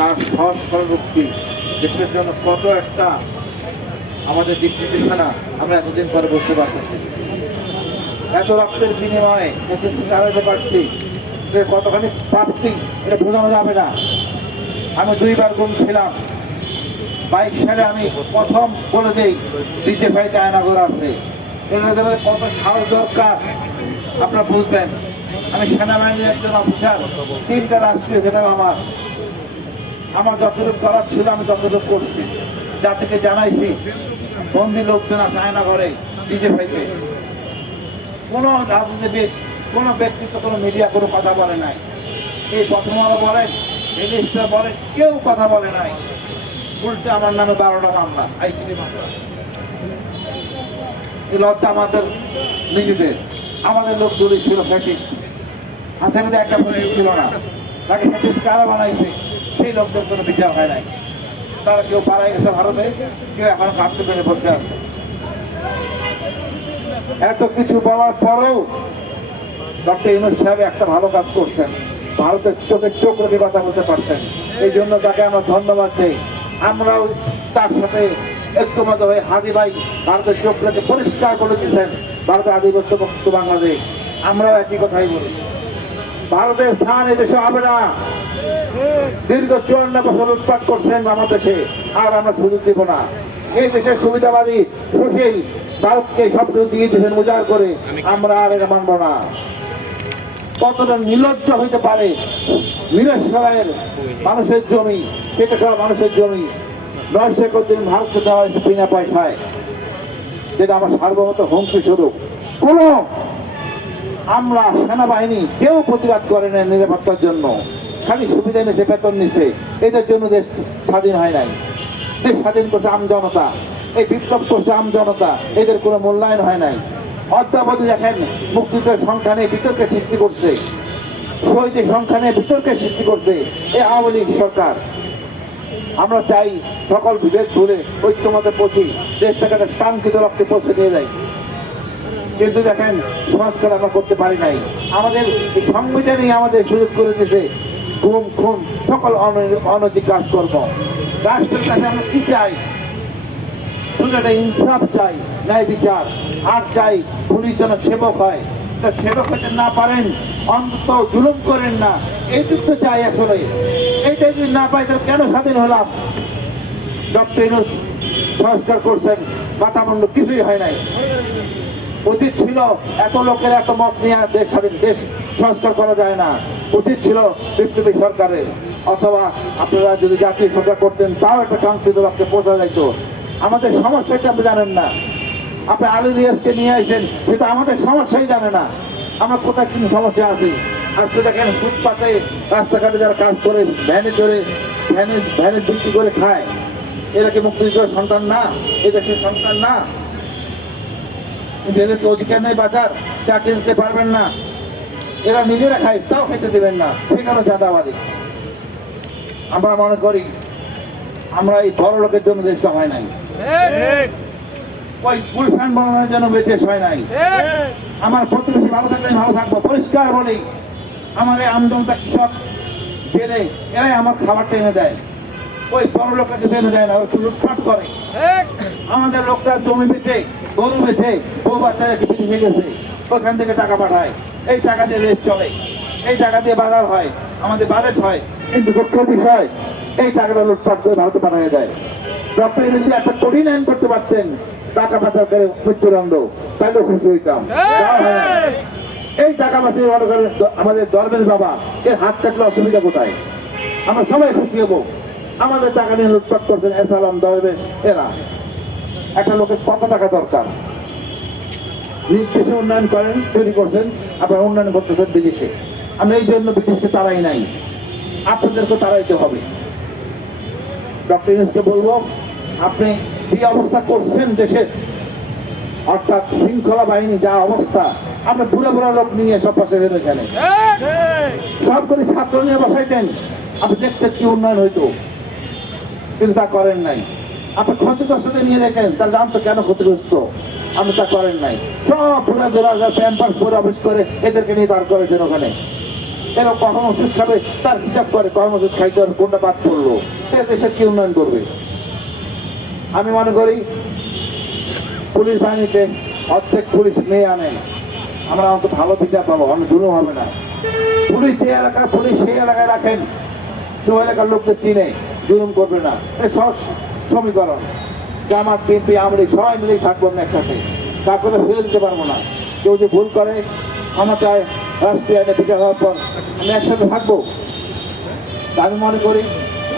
তার সহজ সরলভক্তি দেশের জন্য কত একটা আমাদের দিক নির্দেশনা আমরা এতদিন পরে বুঝতে পারতেছি। এত রক্তের বিনিময়ে চালাতে পারছি, কতখানি প্রাপ্তি এটা বোঝানো যাবে না। আমি 2 বার গুম ছিলাম। 22 সালে আমি প্রথম বলে দিই ডিজিএফআইতে আয়নাঘর আছে, এগুলো কত সাহস দরকার আপনারা বুঝবেন। আমি সেনাবাহিনীর একজন অফিসার, 3টা রাষ্ট্রীয় যেটা আমার যতটুকু করার ছিল আমি ততটুকু করছি। জাতিকে জানাইছি বন্দি লোকজন আছে আয়নাঘরে ডিজিএফআইতে। কোনো রাজনীতিবিদ, কোনো ব্যক্তিত্ব, কোনো মিডিয়া কোনো কথা বলে নাই। এই প্রথম আলো বলেন, মিনিস্টার বলেন, কেউ কথা বলে নাই। উল্টে আমার নামে 12টা মামলা, আইসিডি মামলা। এই লজ্জা আমাদের নিজেদের। আমাদের লোকগুলি ছিল ফ্যাটিস্ট, হাসিনাতে একটা ফ্যাটিস্ট ছিল না। তাকে ফ্যাটিস্ট কারা বানাইছে সেই লোকদের কোনো বিচার হয় নাই। তারা কেউ পালাই গেছে ভারতে, কেউ এখন কাঁপতে পেরে বসে আছে। এত কিছু বলার পরেও ডক্টর ইউনূস সাহেব একটা ভালো কাজ করছেন, ভারতের চোখে চোখ রেখে কথা বলতে পারছেন। এই জন্য তাকে আমরা ধন্যবাদ দিই। আমরাও তার সাথে ঐক্যমত হয়ে হাদি ভাই ভারতের চোখ রেখে পরিষ্কার করে দিয়েছেন ভারতের আধিপত্য মুক্ত বাংলাদেশ। আমরাও একই কথাই বলি, ভারতের স্থান এদেশে হবে না। দীর্ঘ 54 বছর উৎপাত করছেন আমার দেশে, আর আমরা সুযোগ দিব না। এই দেশের সুবিধাবাদী সুশীল ভারতকে সব কিছু দিয়ে দিয়েছেন উজাড় করে, আমরা আর এটা মানব না। কতটা নির্লজ্জ হইতে পারে মিরেশ্বরের মানুষের জমি, কেটে খাওয়া মানুষের জমি 900 একর জমি ভারতকে দেওয়া হয়েছে বিনা পয়সায়, যেটা আমার সার্বভৌমত্ব হুমকি স্বরূপ। কোনো আমরা সেনাবাহিনী কেউ প্রতিবাদ করে না নিরাপত্তার জন্য, খালি সুবিধা নিচ্ছে, বেতন নিচ্ছে। এদের জন্য দেশ স্বাধীন হয় নাই। দেশ স্বাধীন করছে আমজনতা, এই বিপ্লব করছে আমজনতা, এদের কোনো মূল্যায়ন হয় নাই। অদ্যাবধি দেখেন মুক্তিযুদ্ধের সংখ্যা নিয়ে বিতর্কের সৃষ্টি করছে, শহীদের সংখ্যা নিয়ে বিতর্কের সৃষ্টি করছে এই আওয়ামী লীগ সরকার। আমরা চাই সকল বিভেদ ভুলে ঐক্যমতে পৌঁছি, দেশটাকে একটা কাঙ্ক্ষিত লক্ষ্যে পৌঁছে নিয়ে যাই। কিন্তু দেখেন সংস্কার আমরা করতে পারি নাই। আমাদের এই সংবিধানই আমাদের সুযোগ করে দিয়েছে গুম খুন সকল অনৈতিক কাজকর্ম। রাষ্ট্রের কাছে আমরা কি চাই? শুধু একটা ইনসাফ চাই, ন্যায় বিচার। আর চাই পুলিশ যেন সেবক হয়, তা সেবক হতে না পারেন অন্তত জুলুম করেন না, এইটুকু তো চাই। আসলে এইটা যদি না পাই তাহলে কেন স্বাধীন হলাম? ডক্টর ইউনূস সংস্কার করছেন, বাতামণ্ড কিছুই হয় নাই। উচিত ছিল এত লোকের এত মত নিয়ে দেশ স্বাধীন, দেশ সংস্কার করা যায় না। উচিত ছিল বিপ্লবী সরকারের, অথবা আপনারা যদি জাতীয় সরকার করতেন তাও একটা কাঙ্ক্ষিত লক্ষ্যে পৌঁছা যাইত। আমাদের সমস্যাটা আপনি জানেন না। আপনি আলী রিয়াজকে নিয়ে আসেন, সেটা আমাদের সমস্যাই জানে না আমরা কোথায় কি সমস্যা আছি। আজকে দেখেন ফুটপাতে রাস্তাঘাটে যারা কাজ করে, ভ্যানে চড়ে ভ্যানে বিক্রি করে খায়, এরা কি মুক্তিযুদ্ধের সন্তান না? এদেশের সন্তান না? এদেরকে অধিকার নেই বাজার, চাকরি দিতে পারবেন না। এরা নিজেরা খায়, তাও খেতে দেবেন না, সেখানে চাঁদাবাদী। আমরা মনে করি আমরা এই বড় লোকের জন্য দেশটা হয় নাই, ওই গুলশান বানানোর জন্য দেশ হয় নাই। আমার প্রতিবেশী ভালো থাকলে ভালো থাকবো, পরিষ্কার বলি। আমার এই আমজনতা কৃষক জেলে, এরাই আমার খাবারটা এনে দেয়, ওই বড় লোককে এনে দেয় না, ওই লুটপাট করে। আমাদের লোকটা জমি বেঁচে, গরু বেঁচে, বউ বাচ্চারা বিদেশে গেছে, ওখান থেকে টাকা পাঠায়। এই টাকা দিয়ে দেশ চলে, এই টাকা দিয়ে বাজার হয়, আমাদের বাজেট হয়। কিন্তু দুঃখের বিষয় এই টাকাটা লুটপাট করে ভারতে পাঠানো যায়। ডক্টর ইউনূস একটা কঠিন আইন করতে পারতেন, টাকা পাচার করে মৃত্যুদণ্ড, তাইলেও খুশি হইতাম। এই টাকা পাচার মনে করেন আমাদের দরবেশ বাবা, এর হাত থাকলে অসুবিধা কোথায়? আমরা সবাই খুশি হবো। আমাদের টাকা নিয়ে লুটপাট করছেন এসালাম, দরবেশ, এরা। একটা লোকের কত টাকা দরকার? নিজ দেশে উন্নয়ন করেন, তৈরি করছেন, আপনারা উন্নয়ন করতেছেন বিদেশে। আমরা এই জন্য বিদেশকে তাড়াই নাই, আপনাদেরকে তাড়াইতে হবে। ডক্টর ইউনূসকে বলবো, আপনি যে অবস্থা করছেন দেশের, অর্থাৎ শৃঙ্খলা বাহিনী যা অবস্থা, আপনি বুড়া বুড়া লোক নিয়ে সব বসাইতেন এখানে, সবগুলি ছাত্র নিয়ে বসাইতেন, আপনি দেখতে কি উন্নয়ন হইতো। কিন্তু তা করেন নাই। আপনি ক্ষতিগ্রস্তদের নিয়ে দেখেন, তার জানতো কেন ক্ষতিগ্রস্ত, আপনি তা করেন নাই। সব পুরা জোড়া প্যাম্পার্স পুরো অফিস করে এদেরকে নিয়ে দাঁড় করেছেন ওখানে। এরা কখন ওষুধ খাবে তার হিসাব করে, কখন ওষুধ খাইতে হবে, কোনটা বাদ পড়লো, সে দেশের কি উন্নয়ন করবে? আমি মনে করি পুলিশ বাহিনীতে অর্ধেক পুলিশ মেয়ে আনেন, আমরা অন্তত ভালো বিচার পাবো, অনেক জুলুম হবে না। পুলিশ যে এলাকার পুলিশ সেই এলাকায় রাখেন, সব এলাকার লোকদের চিনে, জুলুম করবে না। এই সহজ সমীকরণ। জামাত, বিএনপি, আওয়ামী লীগ সবাই মিলেই থাকবো না একসাথে, তারপরে ফেলে দিতে পারবো না। কেউ যে ভুল করে আমার চায় রাষ্ট্রীয় আইনে বিচার হওয়ার পর আমি একসাথে থাকবো। তা আমি মনে করি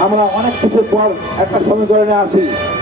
আমরা অনেক কিছুর পর একটা সমীকরণে আসি,